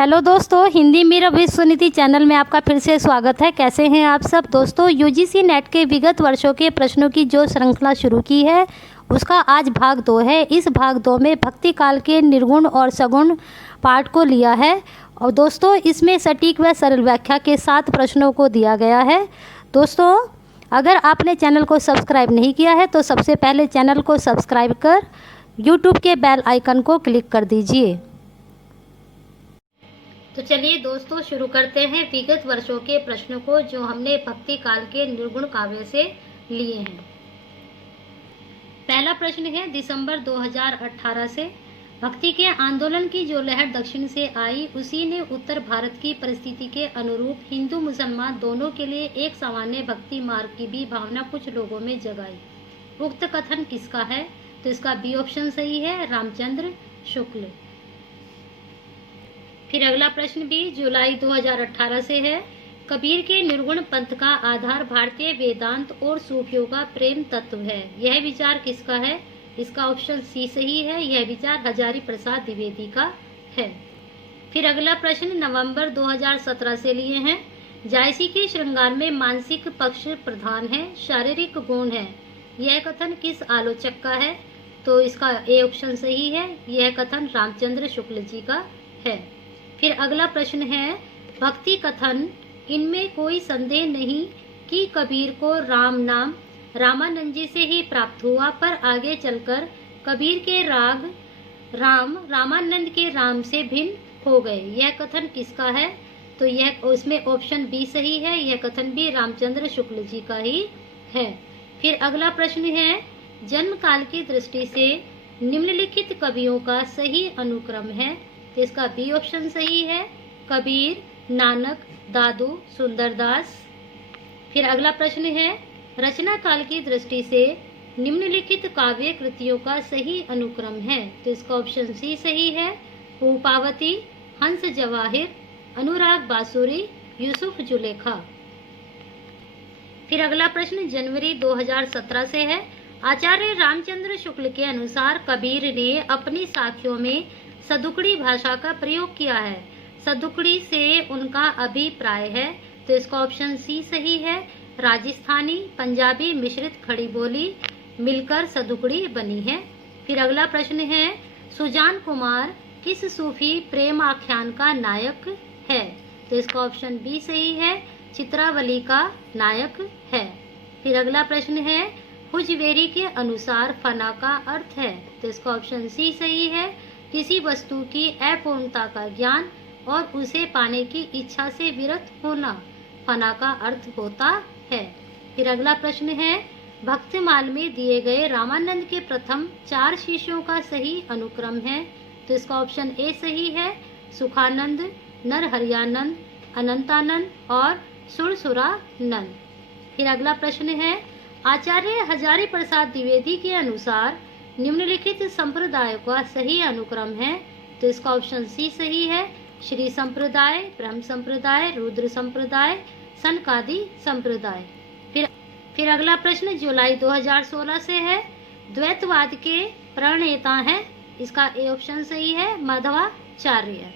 Hello दोस्तों, हिंदी मेरा विश्वनीति channel में आपका फिर से स्वागत है। कैसे हैं आप सब दोस्तों। यूजीसी नेट के विगत वर्षों के प्रश्नों की जो श्रृंखला शुरू की है उसका आज भाग 2 है। इस भाग 2 में भक्ति काल के निर्गुण और सगुण पाठ को लिया है और दोस्तों इसमें सटीक व सरल व्याख्या के 7 प्रश्नों को दिया गया है। दोस्तों अगर आपने चैनल को सब्सक्राइब नहीं किया है तो सबसे पहले चैनल को सब्सक्राइब कर यूट्यूब के बेल आइकन को क्लिक कर दीजिए। तो चलिए दोस्तों शुरू करते हैं विगत वर्षों के प्रश्नों को जो हमने भक्ति काल के निर्गुण काव्य से लिए हैं। पहला प्रश्न है दिसंबर 2018 से भक्ति के आंदोलन की जो लहर दक्षिण से आई उसी ने उत्तर भारत की परिस्थिति के अनुरूप हिंदू मुसलमान दोनों के लिए एक सामान्य भक्ति मार्ग की भी भावना कुछ लोगों में जगाई। उक्त कथन किसका है? तो इसका बी ऑप्शन सही है, रामचंद्र शुक्ल। फिर अगला प्रश्न भी जुलाई 2018 से है। कबीर के निर्गुण पंथ का आधार भारतीय वेदांत और सूफियों का प्रेम तत्व है। यह विचार किसका है? इसका ऑप्शन सी सही है। यह विचार हजारी प्रसाद द्विवेदी का है। फिर अगला प्रश्न नवंबर 2017 से लिए हैं। जायसी के श्रृंगार में मानसिक पक्ष प्रधान है, शारीरिक गुण है। यह कथन किस आलोचक का है? तो इसका ए ऑप्शन सही है। यह कथन रामचंद्र शुक्ल जी का है। फिर अगला प्रश्न है भक्ति कथन इनमें कोई संदेह नहीं कि कबीर को राम नाम रामानंद जी से ही प्राप्त हुआ, पर आगे चलकर कबीर के राग राम रामानंद के राम से भिन्न हो गए। यह कथन किसका है? तो यह उसमें ऑप्शन बी सही है। यह कथन भी रामचंद्र शुक्ल जी का ही है। फिर अगला प्रश्न है जन्म काल की दृष्टि से निम्नलिखित कवियों का सही अनुक्रम है। तो इसका बी ऑप्शन सही है, कबीर, नानक, दादू, सुंदरदास। फिर अगला प्रश्न है रचना काल की दृष्टि से निम्नलिखित काव्य कृतियों का सही अनुक्रम है। तो इसका ऑप्शन सी सही है, रूपावती, हंस जवाहिर, अनुराग बांसुरी, यूसुफ जुलेखा। फिर अगला प्रश्न जनवरी 2017 से है। आचार्य रामचंद्र शुक्ल के अनुसार कबीर ने अपनी साखियों में सदुकड़ी भाषा का प्रयोग किया है। सदुकड़ी से उनका अभिप्राय है। तो इसका ऑप्शन सी सही है, राजस्थानी पंजाबी मिश्रित खड़ी बोली मिलकर सदुकड़ी बनी है। फिर अगला प्रश्न है सुजान कुमार किस सूफी प्रेम आख्यान का नायक है? तो इसका ऑप्शन बी सही है, चित्रावली का नायक है। फिर अगला प्रश्न है हुजवेरी के अनुसार फना का अर्थ है। तो इसका ऑप्शन सी सही है, किसी वस्तु की अपूर्णता का ज्ञान और उसे पाने की इच्छा से विरत होना फना का अर्थ होता है। फिर अगला प्रश्न है भक्तिमाल में दिए गए रामानंद के प्रथम 4 शिष्यों का सही अनुक्रम है। तो इसका ऑप्शन ए सही है, सुखानंद, नरहरियानंद, अनंतानंद और सुरसुरानंद। फिर अगला प्रश्न है आचार्य हजारी प्रसाद द्विवेदी के अनुसार निम्नलिखित संप्रदाय का सही अनुक्रम है। तो इसका ऑप्शन सी सही है, श्री संप्रदाय, ब्रह्म संप्रदाय, रुद्र संप्रदाय, सनकादि संप्रदाय। फिर अगला प्रश्न जुलाई 2016 से है। द्वैतवाद के प्रणेता हैं। इसका ए ऑप्शन सही है, माधवाचार्य।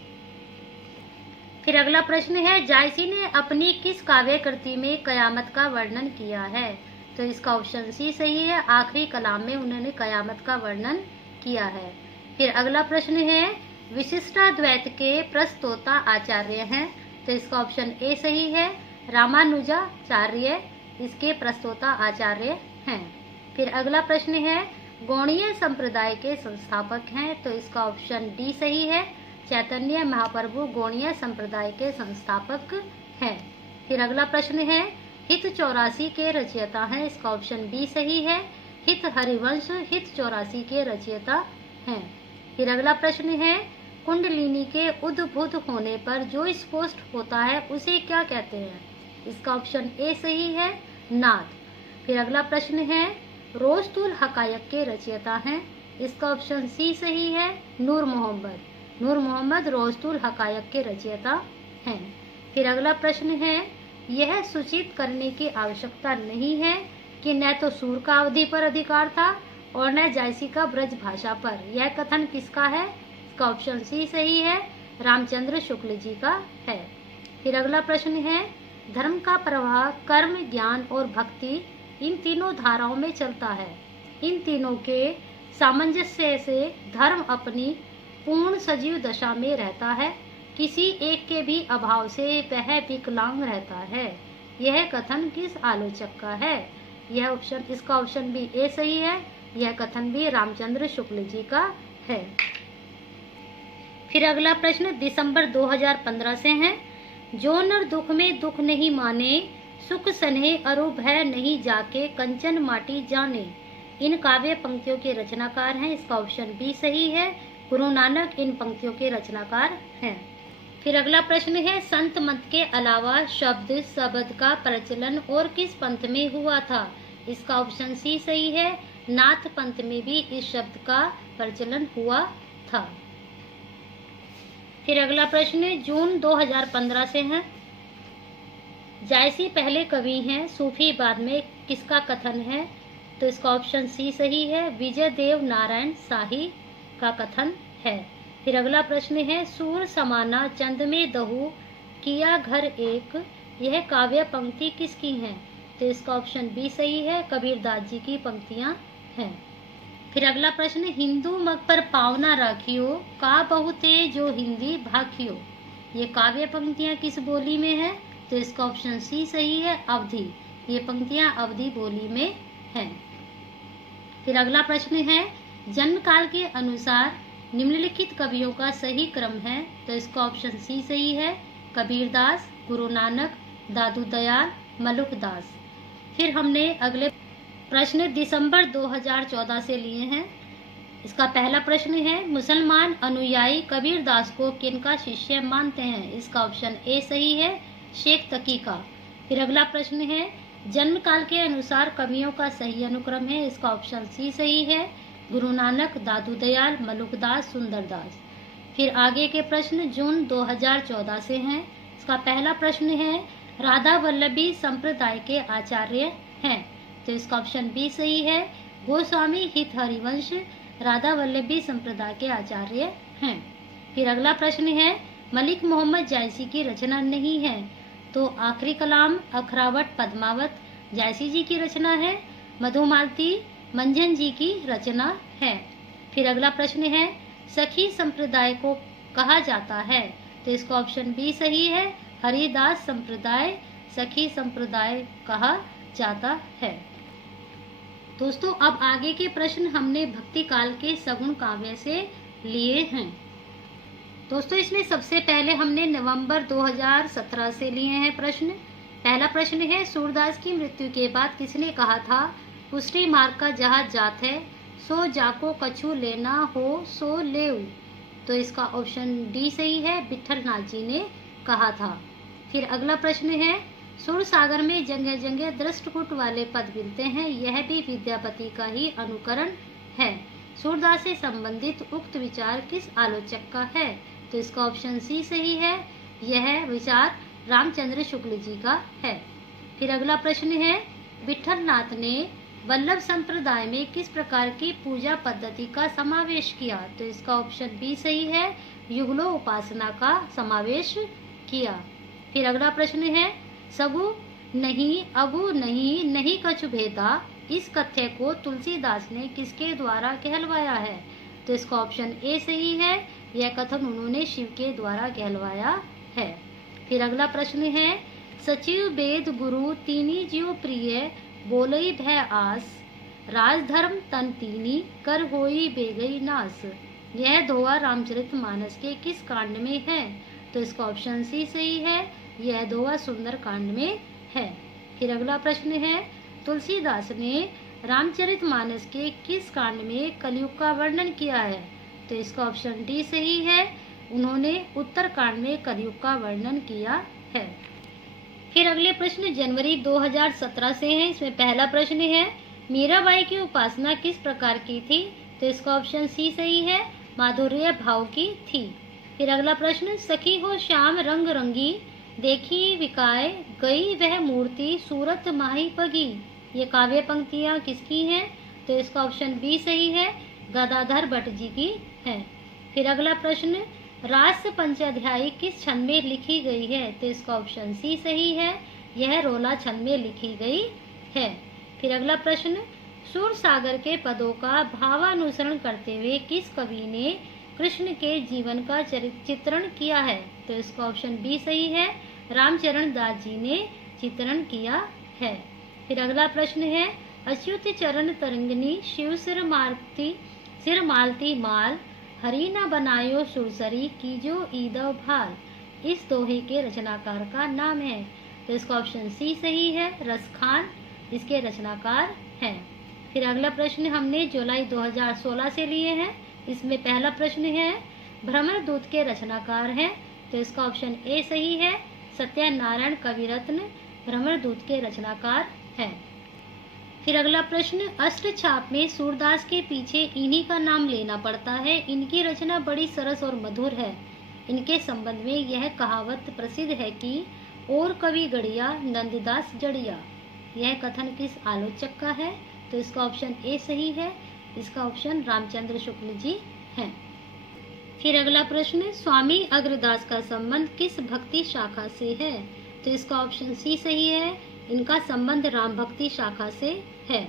फिर अगला प्रश्न है जायसी ने अपनी किस काव्य कृति में कयामत का वर्णन किया है? तो इसका ऑप्शन सी सही है, आखिरी कलाम में उन्होंने कयामत का वर्णन किया है। फिर अगला प्रश्न है विशिष्टाद्वैत के प्रस्तोता आचार्य हैं। तो इसका ऑप्शन ए सही है, रामानुजाचार्य इसके प्रस्तोता आचार्य हैं। फिर अगला प्रश्न है गौड़ीय संप्रदाय के संस्थापक हैं। तो इसका ऑप्शन डी सही है, चैतन्य महाप्रभु गौड़ीय संप्रदाय के संस्थापक हैं। फिर अगला प्रश्न है हित 84 के रचयिता हैं। इसका ऑप्शन बी सही है, हित हरिवंश हित 84 के रचयिता हैं। फिर अगला प्रश्न है कुंडलिनी के उद्भुत होने पर जो स्पष्ट होता है उसे क्या कहते हैं? इसका ऑप्शन ए सही है, नाद। फिर अगला प्रश्न है रोस्तुल हकायक के रचयिता हैं। इसका ऑप्शन सी सही है, नूर मोहम्मद। नूर मोहम्मद रोस्तुल हकायक के रचयिता हैं। फिर अगला प्रश्न है यह सूचित करने की आवश्यकता नहीं है कि न तो सूर का अवधि पर अधिकार था और न जायसी का ब्रज भाषा पर। यह कथन किसका है? इसका ऑप्शन सी सही है, रामचंद्र शुक्ल जी का है। फिर अगला प्रश्न है, धर्म का प्रवाह कर्म, ज्ञान और भक्ति इन तीनों धाराओं में चलता है। इन तीनों के सामंजस्य से धर्म अपनी पूर्ण सजीव दशा में रहता है। किसी एक के भी अभाव से वह विकलांग रहता है। यह कथन किस आलोचक का है? इसका ऑप्शन बी ए सही है। यह कथन भी रामचंद्र शुक्ल जी का है। फिर अगला प्रश्न दिसंबर 2015 से है, जो नर दुख में दुख नहीं माने, सुख स्नेह अरु भय नहीं जाके कंचन माटी जाने। इन काव्य पंक्तियों के रचनाकार हैं। इसका ऑप्शन बी सही है। गुरु नानक इन पंक्तियों के रचनाकार हैं। फिर अगला प्रश्न है, संत मत के अलावा शब्द का प्रचलन और किस पंथ में हुआ था? इसका ऑप्शन सी सही है। नाथ पंथ में भी इस शब्द का प्रचलन हुआ था। फिर अगला प्रश्न जून 2015 से है, जायसी पहले कवि हैं, सूफी बाद में, किसका कथन है? तो इसका ऑप्शन सी सही है। विजय देव नारायण शाही का कथन है। फिर अगला प्रश्न है, सूर समाना चंद में दहु किया घर एक, यह काव्य पंक्ति किसकी है? तो इसका ऑप्शन बी सही है। कबीरदास जी की पंक्तियां हैं। फिर अगला प्रश्न, हिंदू मग पर पावना राखियो का बहुते जो हिंदी भाखियो, ये काव्य पंक्तियां किस बोली में है? तो इसका ऑप्शन सी सही है, अवधी। ये पंक्तियां अवधी बोली में हैं। फिर अगला प्रश्न है, जन्म काल के अनुसार निम्नलिखित कवियों का सही क्रम है? तो इसका ऑप्शन सी सही है। कबीरदास, गुरु नानक, दादू दयाल, मलुकदास। फिर हमने अगले प्रश्न दिसंबर 2014 से लिए हैं। इसका पहला प्रश्न है, मुसलमान अनुयायी कबीरदास को किनका शिष्य मानते हैं? इसका ऑप्शन ए सही है, शेख तकी का। फिर अगला प्रश्न है, जन्म काल के अनुसार कवियों का सही अनुक्रम है? इसका ऑप्शन सी सही है। गुरु नानक, दादू दयाल, मलुकदास, सुंदरदास। फिर आगे के प्रश्न जून 2014 से हैं। इसका पहला प्रश्न है, राधा वल्लभी संप्रदाय के आचार्य हैं? तो इसका ऑप्शन बी सही है। गोस्वामी हित हरिवंश राधा वल्लभी संप्रदाय के आचार्य हैं। फिर अगला प्रश्न है, मलिक मोहम्मद जायसी की रचना नहीं है? तो आखिरी कलाम, अखरावट, पद्मावत जायसी जी की रचना है। मधुमालती मंझन जी की रचना है। फिर अगला प्रश्न है, सखी संप्रदाय को कहा जाता है? तो इसका ऑप्शन बी सही है। हरिदास संप्रदाय सखी संप्रदाय कहा जाता है। दोस्तों, अब आगे के प्रश्न हमने भक्ति काल के सगुण काव्य से लिए हैं। दोस्तों, इसमें सबसे पहले हमने नवंबर 2017 से लिए हैं प्रश्न। पहला प्रश्न है, सूरदास की मृत्यु के बाद किसने कहा था, पुष्टि मार्ग का जहाज जात है, सो जाको कछु लेना हो सो लेऊ? तो इसका ऑप्शन डी सही है, विठल नाथ जी ने कहा था। फिर अगला प्रश्न है, सुर सागर में जगह जगह दृष्टकूट वाले पद मिलते हैं, यह भी विद्यापति का ही अनुकरण है। सूरदास से संबंधित उक्त विचार किस आलोचक का है? तो इसका ऑप्शन सी सही है। यह विचार रामचंद्र शुक्ल जी का है। फिर अगला प्रश्न है, विठल नाथ ने वल्लभ संप्रदाय में किस प्रकार की पूजा पद्धति का समावेश किया? तो इसका ऑप्शन बी सही है, युगलो उपासना का समावेश किया। फिर अगला प्रश्न है, सगु नहीं अगु नहीं नहीं कछु भेदा, इस कथ्य को तुलसीदास ने किसके द्वारा कहलवाया है? तो इसका ऑप्शन ए सही है। यह कथन उन्होंने शिव के द्वारा कहलवाया है। फिर अगला प्रश्न है, सचिव वेद गुरु तीनी ज्यो प्रिय, बोलई भय आस, राजधर्म तन तीनी, कर होई बेगई नास। यह दोहा रामचरितमानस के किस कांड में है? तो इसका ऑप्शन सी सही है। यह दोहा सुंदर कांड में है। फिर अगला प्रश्न है, तुलसीदास ने रामचरितमानस के किस कांड में कलयुग का वर्णन किया है? तो इसका ऑप्शन डी सही है। उन्होंने उत्तर कांड में कलयुग का वर्णन किया है। फिर अगले प्रश्न जनवरी 2017 से हैं। इसमें पहला प्रश्न है, मीराबाई की उपासना किस प्रकार की थी? तो इसका ऑप्शन सी सही है, माधुर्य भाव की थी। फिर अगला प्रश्न, सखी हो श्याम रंग रंगी, देखी विकाय गई वह मूर्ति, सूरत माही पगी। ये काव्य पंक्तियां किसकी हैं? तो इसका ऑप्शन बी सही है, गदाधर भट्ट जी की है। फिर अगला प्रश्न, रास पंचाध्यायी किस छंद में लिखी गई है? तो इसका ऑप्शन सी सही है, यह रोला छंद में लिखी गई है। फिर अगला प्रश्न, सूर सागर के पदों का भावानुसरण करते हुए किस कवि ने कृष्ण के जीवन का चित्रण किया है? तो इसका ऑप्शन बी सही है, रामचरण दास जी ने चित्रण किया है। फिर अगला प्रश्न है, अच्युत चरण तरंगिनी शिव सिर मालती माल, हरि न बनायो सुरसरी कीजो ईदव भाल, इस दोहे के रचनाकार का नाम है? तो इसका ऑप्शन सी सही है, रसखान इसके रचनाकार हैं। फिर अगला प्रश्न हमने जुलाई 2016 से लिए हैं। इसमें पहला प्रश्न है, भ्रमर दूत के रचनाकार हैं? तो इसका ऑप्शन ए सही है, सत्यनारायण कविरत्न भ्रमर दूत के रचनाकार हैं। फिर अगला प्रश्न, अष्टछाप में सूरदास के पीछे इन्हीं का नाम लेना पड़ता है, इनकी रचना बड़ी सरस और मधुर है। इनके संबंध में यह कहावत प्रसिद्ध है कि और कवि गढ़िया नंददास जड़िया। यह कथन किस आलोचक का है? तो इसका ऑप्शन ए सही है, इसका ऑप्शन रामचंद्र शुक्ल जी हैं। फिर अगला प्रश्न, स्वामी अग्रदास का संबंध किस भक्ति शाखा से है? तो इसका ऑप्शन सी सही है, इनका संबंध राम भक्ति शाखा से है।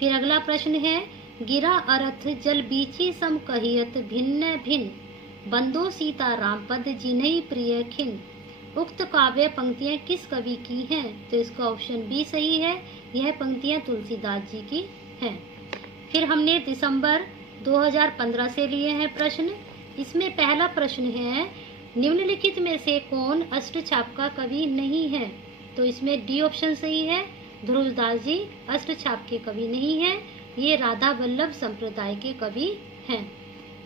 फिर अगला प्रश्न है, गिरा अर्थ जल बीची सम कहियत भिन्न भिन्न, बंदो सीता राम पद जिन्हई प्रिय खिन, उक्त काव्य पंक्तियां किस कवि की हैं? तो इसका ऑप्शन बी सही है, यह पंक्तियां तुलसीदास जी की हैं। फिर हमने दिसंबर 2015 से लिए हैं प्रश्न। इसमें पहला प्रश्न है, निम्नलिखित में से कौन अष्टछाप का कवि नहीं है? तो इसमें डी ऑप्शन सही है, ध्रुवदास जी अष्टछाप के कवि नहीं हैं, ये राधा वल्लभ संप्रदाय के कवि हैं।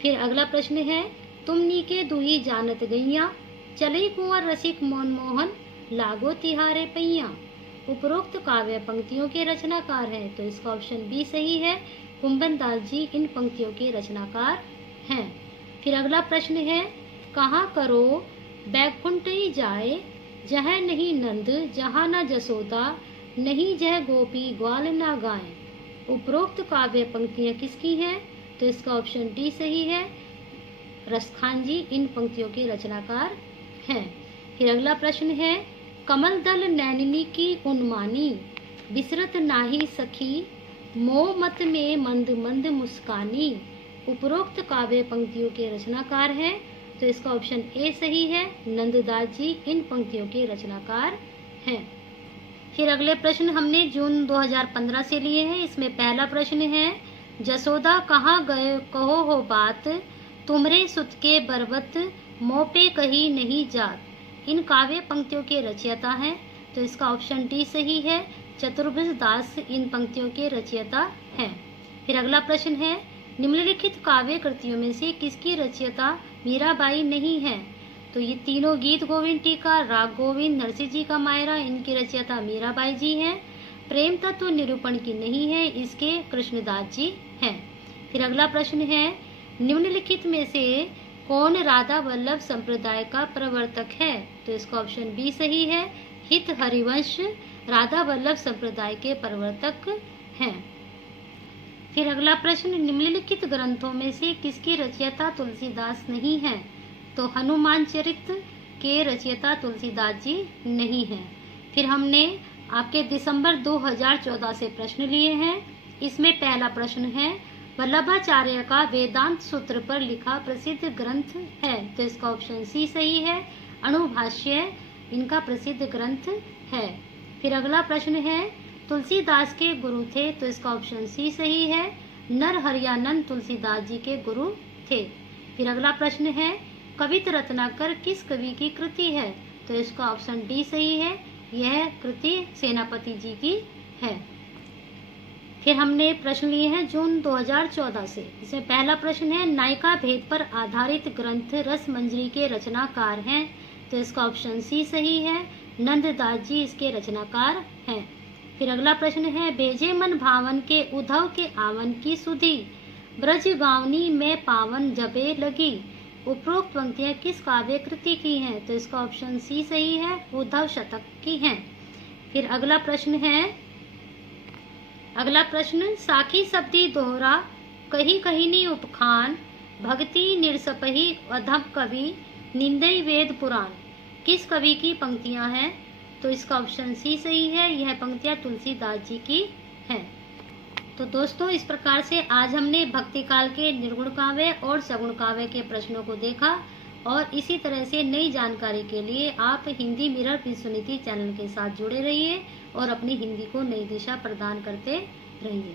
फिर अगला प्रश्न है, तुमनी के दुही जानत गैया, चलई कुंवर रसिक मनमोहन, लागो तिहारे पैया, उपरोक्त काव्य पंक्तियों के रचनाकार हैं? तो इसका ऑप्शन बी सही है, कुंभन दास जी इन पंक्तियों के रचनाकार हैं। फिर अगला प्रश्न है, कहाँ करो बैकुंठ जाए, जहाँ नहीं नंद जहाँ न जसोदा, नहीं जह गोपी ग्वाल ना गाय, उपरोक्त काव्य पंक्तियां किसकी हैं? तो इसका ऑप्शन डी सही है, रसखान जी इन पंक्तियों के रचनाकार हैं। फिर अगला प्रश्न है, कमल दल नैनिनी की उन्मानी, बिसरत नाही सखी, मोह मत में मंद मंद मुस्कानी, उपरोक्त काव्य पंक्तियों के रचनाकार हैं? तो इसका ऑप्शन ए सही है, नंददास जी इन पंक्तियों के रचनाकार हैं। फिर अगले प्रश्न हमने जून 2015 से लिए हैं। इसमें पहला प्रश्न है, जसोदा कहाँ गए कहो हो बात, तुमरे सुत के बरबत मोह पे कही नहीं जात, इन काव्य पंक्तियों के रचयिता हैं? तो इसका ऑप्शन डी सही है, चतुर्भुज दास इन पंक्तियों के रचयिता हैं। फिर अगला प्रश्न है, निम्नलिखित काव्य कृतियों में से किसकी रचयिता मीराबाई नहीं है? तो ये तीनों गीत गोविंद टीका, राग गोविंद, नरसिंह जी का मायरा, इनकी रचयिता मीराबाई जी हैं। प्रेम तत्व निरूपण की नहीं है, इसके कृष्णदास जी हैं। फिर अगला प्रश्न है, निम्नलिखित में से कौन राधा वल्लभ संप्रदाय का प्रवर्तक है? तो इसका ऑप्शन बी सही है, हित हरिवंश राधा वल्लभ संप्रदाय के प्रवर्तक हैं। फिर अगला प्रश्न, निम्नलिखित ग्रंथों में से किसकी रचयिता तुलसीदास नहीं है? तो हनुमान चरित के रचयिता तुलसीदास जी नहीं हैं। फिर हमने आपके दिसंबर 2014 से प्रश्न लिए हैं। इसमें पहला प्रश्न है, वल्लभाचार्य का वेदांत सूत्र पर लिखा प्रसिद्ध ग्रंथ है? तो इसका ऑप्शन सी सही है, अणुभाष्य इनका प्रसिद्ध ग्रंथ है। फिर अगला प्रश्न है, तुलसीदास के गुरु थे? तो इसका ऑप्शन सी सही है, नरहरियानंद तुलसीदास जी के गुरु थे। फिर अगला प्रश्न है, कवित रत्नाकर किस कवि की कृति है? तो इसका ऑप्शन डी सही है, यह कृति सेनापति जी की है। फिर हमने प्रश्न लिए हैं जून 2014 से। इसमें पहला प्रश्न है, नायिका भेद पर आधारित ग्रंथ रस मंजरी के रचनाकार हैं? तो इसका ऑप्शन सी सही है, नंददास जी इसके रचनाकार हैं। फिर अगला प्रश्न है, भेजे मन भावन के उद्धव के आवन की सुधी, ब्रज गावनी में पावन जबे लगी, उपरोक्त पंक्तियां किस काव्य कृति की हैं? तो इसका ऑप्शन सी सही है, उद्धव शतक की हैं। फिर अगला प्रश्न है, साखी शब्दी दोहरा कही कही नी उपखान, भक्ति निरसपहि अधम कवि निंदई वेद पुराण। किस कवि की पंक्तियां हैं? तो इसका ऑप्शन सी सही है। यह पंक्तियां तुलसीदास जी की हैं। तो दोस्तों, इस प्रकार से आज हमने भक्ति काल के निर्गुण काव्य और सगुण काव्य के प्रश्नों को देखा। और इसी तरह से नई जानकारी के लिए आप हिंदी मिरर की सुनीति चैनल के साथ जुड़े रहिए और अपनी हिंदी को नई दिशा प्रदान करते रहिए।